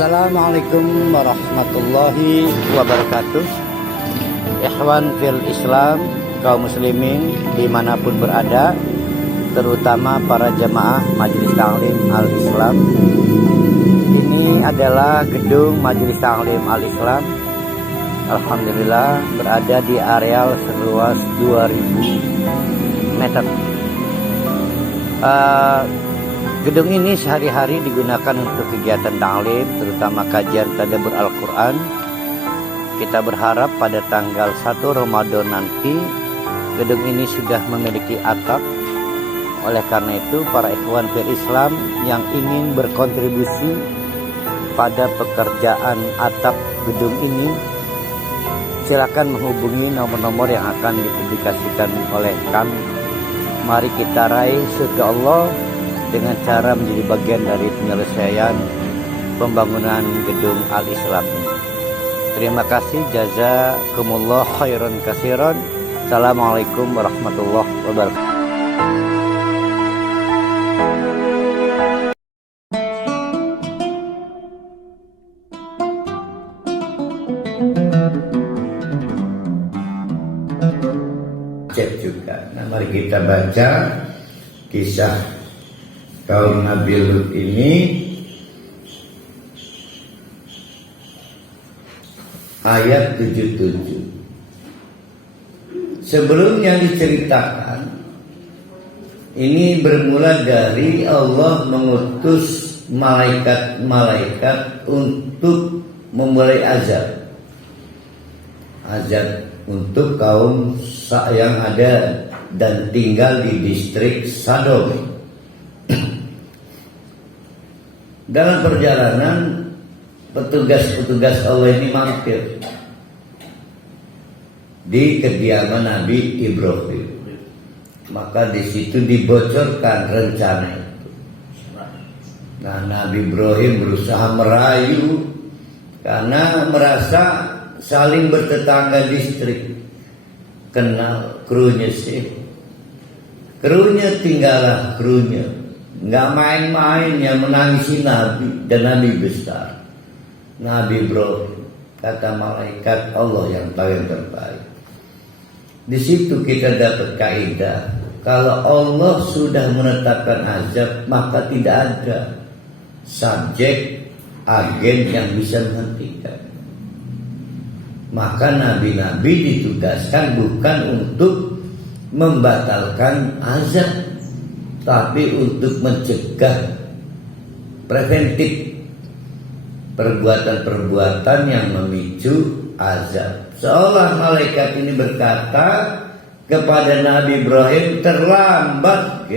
Assalamualaikum warahmatullahi wabarakatuh. Ikhwan fil Islam, kaum muslimin dimanapun berada, terutama para jamaah Majelis Ta'lim Al-Islam. Ini adalah gedung Majelis Ta'lim Al-Islam. Alhamdulillah berada di areal seluas 2000 meter. Gedung ini sehari-hari digunakan untuk kegiatan ta'lim, terutama kajian tadabbur Al-Quran. Kita berharap pada tanggal 1 Ramadan nanti gedung ini sudah memiliki atap. Oleh karena itu, para ikhwan fil Islam yang ingin berkontribusi pada pekerjaan atap gedung ini, silakan menghubungi nomor-nomor yang akan dipublikasikan oleh kami. Mari kita raih surga Allah dengan cara menjadi bagian dari penyelesaian pembangunan gedung Al-Islam ini. Terima kasih, jazakumullah khairan katsiran. Assalamualaikum warahmatullahi wabarakatuh. Cek juga. Nah, mari kita baca kisah kaum Nabi Lut ini. Ayat 77. Sebelumnya diceritakan, ini bermula dari Allah mengutus malaikat-malaikat untuk memulai azab. Azab untuk kaum yang ada dan tinggal di distrik Sodom. Dalam perjalanan, petugas-petugas Allah ini mampir di kediaman Nabi Ibrahim. Maka di situ dibocorkan rencana itu. Nah, Nabi Ibrahim berusaha merayu karena merasa saling bertetangga distrik. Kenal krunya sih. Krunya tinggallah krunya. Nggak main-main yang menangisi Nabi dan Nabi besar, Nabi Ibrahim. Kata malaikat, Allah yang tahu yang terbaik. Di situ kita dapat kaidah, kalau Allah sudah menetapkan azab, maka tidak ada subjek agen yang bisa menghentikan. Maka nabi-nabi ditugaskan bukan untuk membatalkan azab, tapi untuk mencegah, preventif perbuatan-perbuatan yang memicu azab. Seolah malaikat ini berkata kepada Nabi Ibrahim, terlambat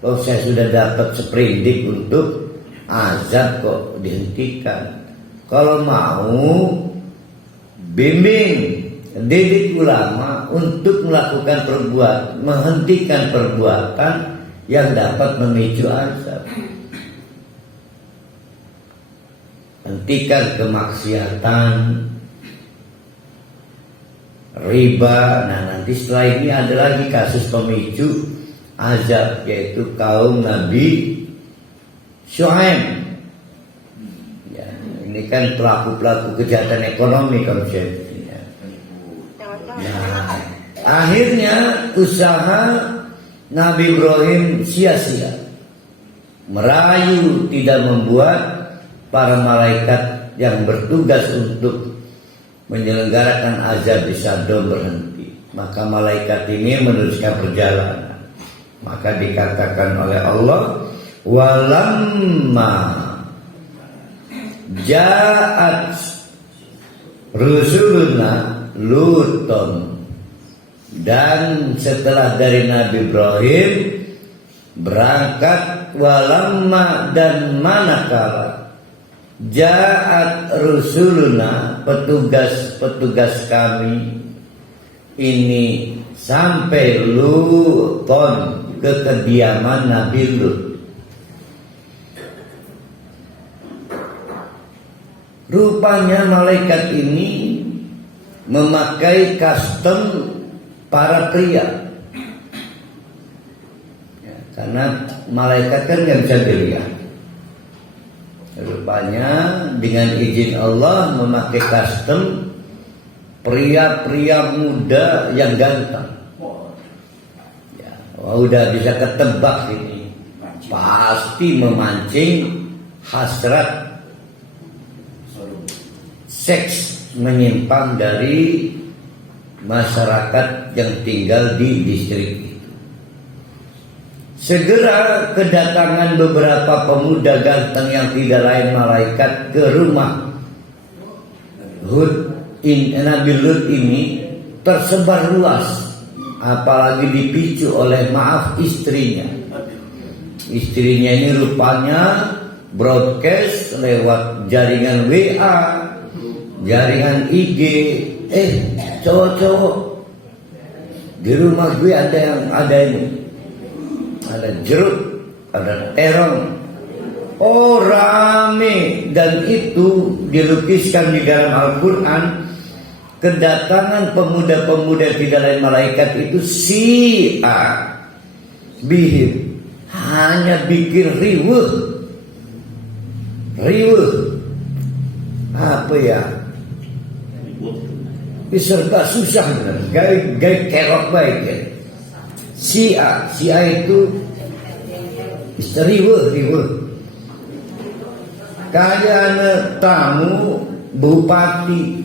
kalau saya sudah dapat seprindik untuk azab kok dihentikan. Kalau mau bimbing, didik ulama untuk melakukan menghentikan perbuatan yang dapat memicu azab. Hentikan kemaksiatan, riba. Nah, nanti setelah ini ada lagi kasus pemicu azab, yaitu kaum Nabi Syuaib. Ya, ini kan pelaku-pelaku kejahatan ekonomi konsepnya. Nah, akhirnya usaha Nabi Ibrahim sia-sia. Merayu tidak membuat para malaikat yang bertugas untuk menyelenggarakan azab di Sodom berhenti. Maka malaikat ini meneruskan perjalanan. Maka dikatakan oleh Allah, walamma ja'at rusuluna Luton. Dan setelah dari Nabi Ibrahim berangkat, walamma dan manakala ja'at rusuluna, petugas-petugas kami ini sampai Luton, ke kediaman Nabi Lut. Rupanya malaikat ini memakai kostum para pria. Ya, karena malaikat kan nggak bisa dilihat. rupanya dengan izin Allah memakai custom pria-pria muda yang ganteng. Ya, udah bisa ketebak ini, pasti memancing hasrat seks menyimpang dari masyarakat yang tinggal di distrik itu. Segera kedatangan beberapa pemuda ganteng yang tidak lain malaikat ke rumah Nabi Lut ini, tersebar luas, apalagi dipicu oleh istrinya. Istrinya ini rupanya broadcast lewat jaringan WA, jaringan IG. Cowok-cowok, di rumah gue ada ini, ada jeruk, ada terong. Oh, rame. Dan itu dilukiskan di dalam Al-Quran. Kedatangan pemuda-pemuda tidak lain malaikat itu si'a bihim, hanya bikin riweuh. Apa ya, serba susah benar, gaya kerok baik ya. Si'a itu riweuh. Kayak tamu bupati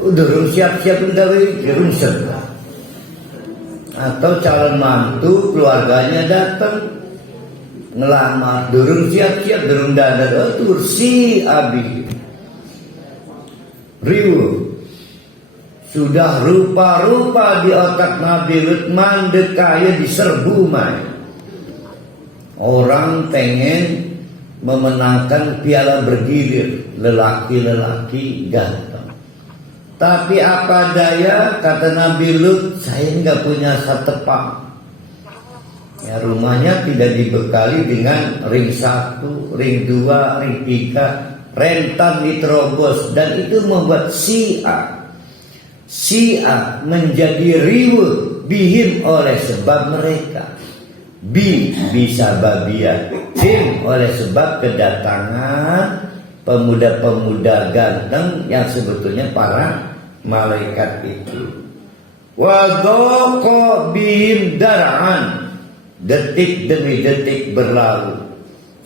udah siap-siap gawe gerunset, atau calon mantu keluarganya datang ngelamar, durung siap-siap, durung dadar, tursi abi riuh. Sudah rupa-rupa di otak Nabi Lut mandek kaya diserbu main. Orang pengen memenangkan piala bergilir, lelaki-lelaki ganteng. Tapi apa daya, kata Nabi Lut, saya nggak punya satepam. Ya, rumahnya tidak dibekali dengan ring 1, ring 2, ring 3, rentan diterobos, dan itu membuat Si'a menjadi riweuh bihim oleh sebab mereka. Bisa babia, him oleh sebab kedatangan pemuda-pemuda ganteng yang sebetulnya para malaikat itu. Wadoko bihim dar'an, detik demi detik berlalu,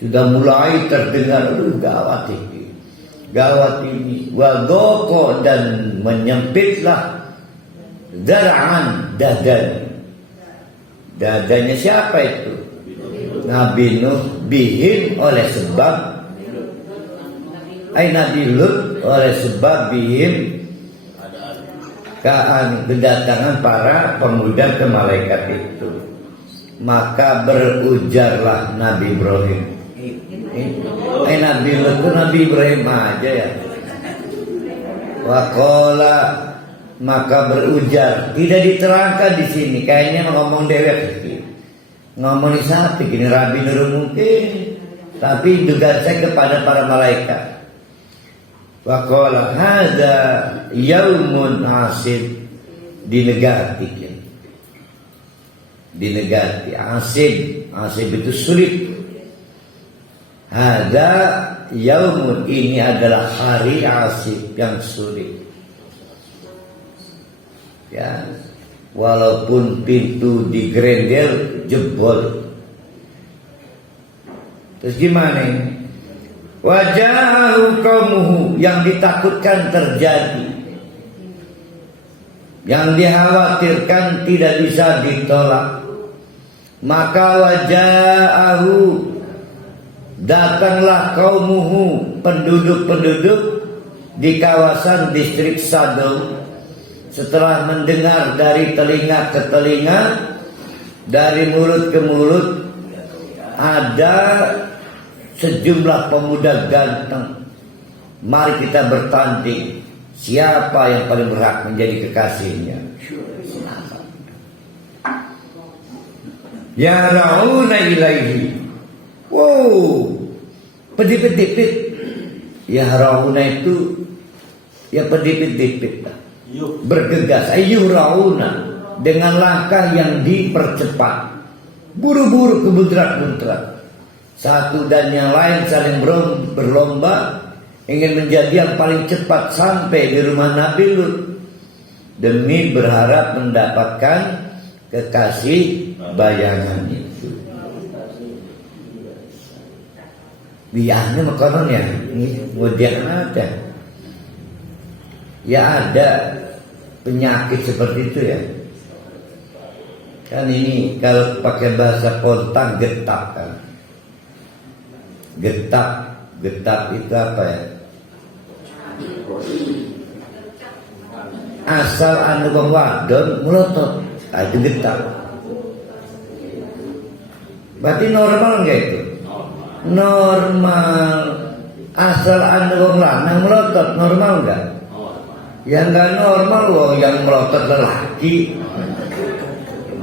sudah mulai terdengar, gawat ini. Wadoko, dan menyempitlah dar'an, dadanya siapa itu? Nabi Nuh, bihim oleh sebab Nabi Lut oleh sebab bihim kedatangan para pemuda ke malaikat itu. Maka berujarlah Nabi Ibrahim. Nabi Lut itu Nabi Ibrahim aja ya. Waqala, maka berujar, tidak diterangkan di sini, kayaknya ngomong dewek, ngomong sapi gini Rabi Nurul mungkin, tapi dugaan saya kepada para malaikat. Waqala hadza yaumun asib, dinegati asib itu sulit. Hadza yaumun, ini adalah hari asib yang sulit. Ya, walaupun pintu digrendel jebol. Terus gimana ini? Wajahu qaumuhu, yang ditakutkan terjadi, yang dikhawatirkan tidak bisa ditolak. Maka wajahu, datanglah qaumuhu, penduduk-penduduk di kawasan distrik Sodom. Setelah mendengar dari telinga ke telinga, dari mulut ke mulut, ada sejumlah pemuda ganteng. Mari kita bertanding, siapa yang paling berhak menjadi kekasihnya. Ya ra'una ilaihi. Wow, pedipit-dipit. Ya ra'una itu ya pedipit-dipit lah. Bergegas, ayyura'una, dengan langkah yang dipercepat, buru-buru kebuntrat-buntrat. Satu dan yang lain saling berlomba ingin menjadi yang paling cepat sampai di rumah Nabi Lut demi berharap mendapatkan kekasih bayangan itu. Biarnya makanan ya, ini kemudian ada. Ya ada penyakit seperti itu ya. Kan ini kalau pakai bahasa Pontang getap kan. Getap itu apa ya? Asal anu wong wadon melotot, itu getap. Berarti normal enggak itu? Normal. Asal anu wong lanang melotot normal enggak? Yang enggak normal wong yang melotot lelaki.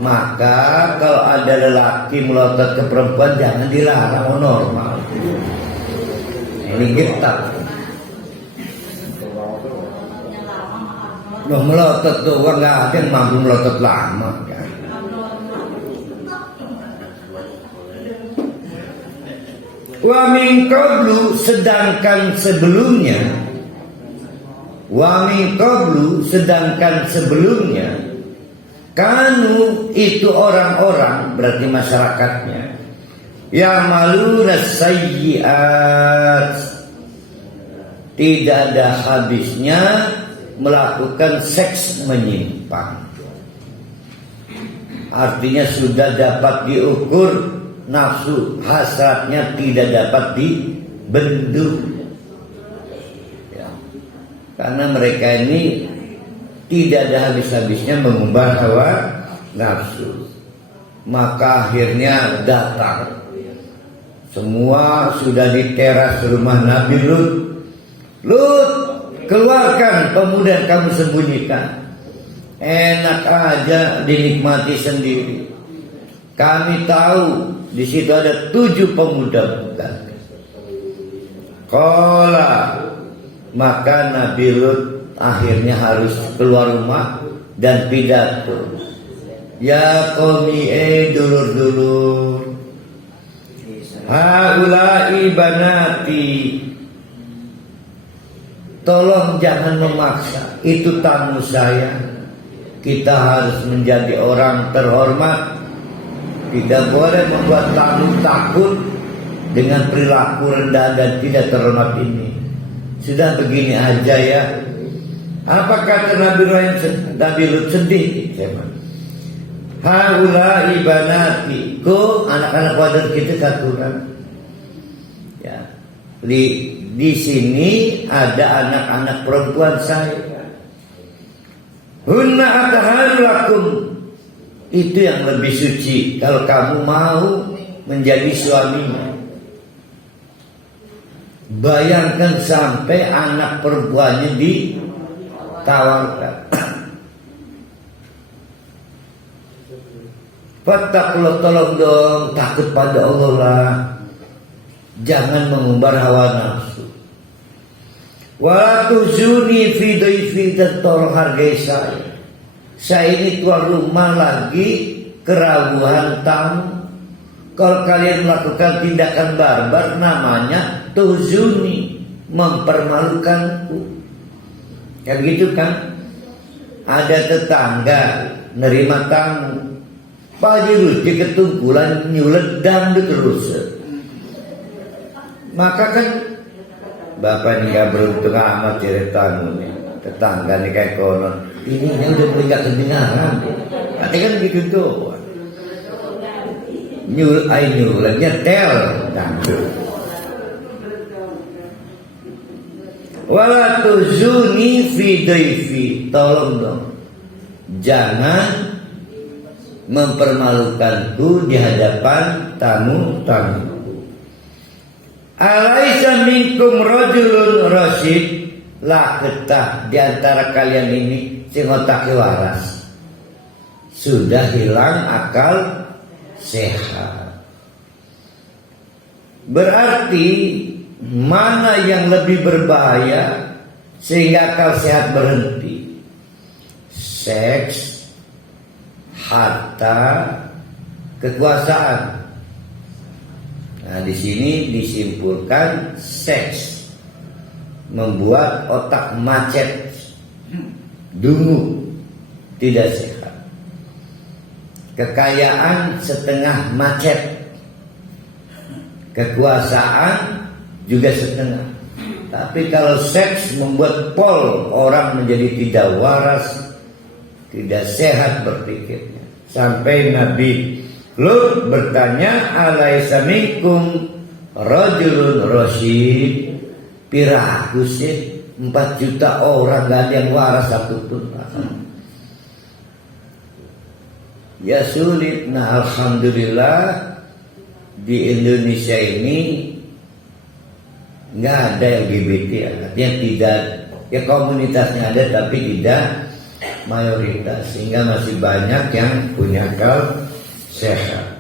Maka kalau ada lelaki melotot ke perempuan jangan dilarang, normal. Ini getap. Loh melotot tuh orang nggak ada yang mampu melotot lama kan? Wa min qablu sedangkan sebelumnya kanu itu orang-orang berarti masyarakatnya yang malu sayyiat tidak ada habisnya melakukan seks menyimpang. Artinya sudah dapat diukur nafsu hasratnya tidak dapat dibendung ya. Karena mereka ini tidak ada habis-habisnya mengumbar hawa nafsu. Maka akhirnya datang. Semua sudah di teras rumah Nabi Lut. Lut, keluarkan pemuda yang kamu sembunyikan. Enak aja dinikmati sendiri. Kami tahu di situ ada 7 pemuda-pemuda. Qala, maka Nabi Lut akhirnya harus keluar rumah dan pidato. Ya qaumi dulur-dulur, haula'i banati, tolong jangan memaksa, itu tamu saya. Kita harus menjadi orang terhormat. Tidak boleh membuat tamu takut dengan perilaku rendah dan tidak terhormat ini. Sudah begini aja ya. Apa kata Nabi Lut sedih? Haula'i banati, ko anak-anak wadah kita katuran. Ya. Di sini ada anak-anak perempuan saya. Hunna ataharulakum, itu yang lebih suci kalau kamu mau menjadi suaminya. Bayangkan sampai anak perempuannya ditawarkan. Fattakullah, tolong dong, takut pada Allah lah. Jangan mengumbar hawa nafsu. Wala tuzuni fi dhaifi, dan tolong hargai saya. Saya ini tuan rumah lagi keraguan tamu. Kalau kalian melakukan tindakan barbar namanya tuzuni, mempermalukanku. Ya begitu kan? Ada tetangga nerima tamu, Pak Haji Rusdi ketunggulan nyuledang terus. Maka kan bapak ini gak beruntung amat cari tamu nih. Tetangga nih kayak konon. Ini udah mulai gak kedengaran. Nanti kan gitu tuh. Nyulet nyetel dangdut. Wala tuzuni fi dhaifi, tolong dong, jangan mempermalukanku di hadapan tamu-tamu. Alaisa minkum rajulun rasyid, lah ketah di antara kalian ini sing otake waras, sudah hilang akal sehat. Berarti mana yang lebih berbahaya sehingga akal sehat berhenti? Seks, harta, kekuasaan. Nah, di sini disimpulkan seks membuat otak macet, dungu, tidak sehat. Kekayaan setengah macet, kekuasaan juga setengah. Tapi kalau seks membuat pol orang menjadi tidak waras, tidak sehat berpikirnya. Sampai Nabi Lut bertanya, alaisa minkum rajulun rasyid, pira aku sih 4 juta orang gak ada yang waras satupun. Ya sulit. Nah, alhamdulillah di Indonesia ini nggak ada LGBT, artinya tidak, ya komunitasnya ada tapi tidak mayoritas, sehingga masih banyak yang punya akal sehat.